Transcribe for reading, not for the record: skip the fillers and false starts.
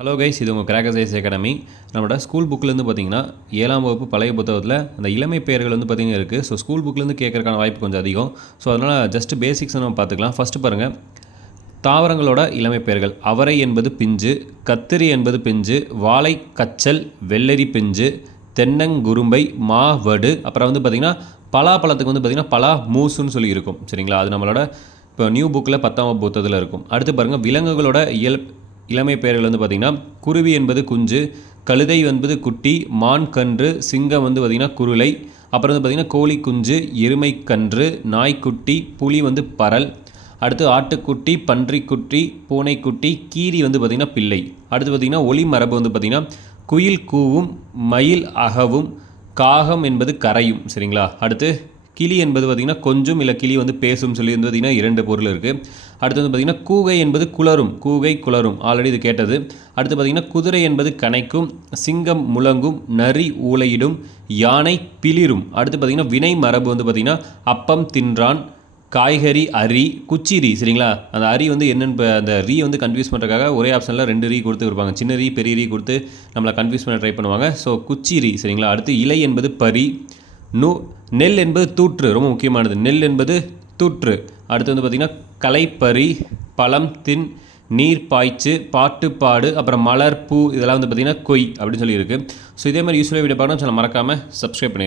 Hello guys, இது உங்கள் crackers ice academy. நம்மளோட ஸ்கூல் புக்கிலேருந்து பார்த்தீங்கன்னா 7ஆம் வகுப்பு பழைய புத்தகத்தில் அந்த இளமை பெயர்கள் வந்து பார்த்திங்கன்னா இருக்குது. ஸோ ஸ்கூல் புக்கிலேருந்து கேட்கறதுக்கான வாய்ப்பு கொஞ்சம் அதிகம். ஸோ அதனால் ஜஸ்ட் பேசிக்ஸ் நம்ம பார்த்துக்கலாம். ஃபஸ்ட்டு பாருங்கள், தாவரங்களோட இளமை பெயர்கள். அவரை என்பது பிஞ்சு, கத்திரி என்பது பிஞ்சு, வாழை கச்சல், வெள்ளரி பிஞ்சு, தென்னங்குரும்பை, மாவடு. அப்புறம் வந்து பார்த்திங்கன்னா பலாப்பழத்துக்கு வந்து பார்த்திங்கன்னா பலா மூசுன்னு சொல்லி இருக்கும். சரிங்களா? அது நம்மளோட இப்போ நியூ புக்கில் 10ஆம் வகுப்பு புத்தகத்தில் இருக்கும். அடுத்து பாருங்கள், விலங்குகளோட இளமை பெயர்கள் வந்து பார்த்திங்கன்னா குருவி என்பது குஞ்சு, கழுதை என்பது குட்டி, மான் கன்று, சிங்கம் வந்து பார்த்திங்கன்னா குருளை, அப்புறம் வந்து பார்த்திங்கன்னா கோழி குஞ்சு, எருமை கன்று, நாய்க்குட்டி, புலி வந்து பரல், அடுத்து ஆட்டுக்குட்டி, பன்றிக்குட்டி, பூனைக்குட்டி, கீரி வந்து பார்த்திங்கன்னா பிள்ளை. அடுத்து பார்த்திங்கன்னா ஒளி மரபு வந்து பார்த்திங்கன்னா குயில் கூவும், மயில் அகவும், காகம் என்பது கரையும். சரிங்களா? அடுத்து கிளி என்பது பார்த்திங்கன்னா கொஞ்சம் இல்லை கிளி வந்து பேசும் சொல்லி வந்து பார்த்திங்கன்னா 2 பொருள் இருக்குது. அடுத்து வந்து பார்த்திங்கன்னா கூகை என்பது குளரும், கூகை குளரும், ஆல்ரெடி இது கேட்டது. அடுத்து பார்த்திங்கன்னா குதிரை என்பது கனைக்கும், சிங்கம் முழங்கும், நரி ஊளையிடும், யானை பிளிரும். அடுத்து பார்த்திங்கன்னா வினை மரபு வந்து பார்த்திங்கன்னா அப்பம் தின்றான், காய்கறி, அரி, குச்சிரி. சரிங்களா? அந்த அரி வந்து என்னென்னு அந்த ரீ வந்து கன்ஃபியூஸ் பண்ணுறதுக்காக ஒரே ஆப்ஷனில் 2 ரீ கொடுத்து இருப்பாங்க. சின்ன ரீ பெரிய ரீ கொடுத்து நம்மளை கன்ஃபியூஸ் பண்ண ட்ரை பண்ணுவாங்க. ஸோ குச்சிரி. சரிங்களா? அடுத்து இலை என்பது பரி, நெல் என்பது தூற்று, ரொம்ப முக்கியமானது. நெல் என்பது தூற்று. அடுத்து வந்து பார்த்திங்கன்னா களைப்பறி, பழம் தின், நீர் பாய்ச்சு, பாட்டு பாடு, அப்புறம் மலர் பூ, இதெல்லாம் வந்து பார்த்திங்கன்னா கொய் அப்படின்னு சொல்லியிருக்கு. ஸோ இதே மாதிரி யூஸ்ஃபுல்லாக வீடியோ பார்க்கணும். மறக்காமல் சப்ஸ்கிரைப் பண்ணிடுங்க.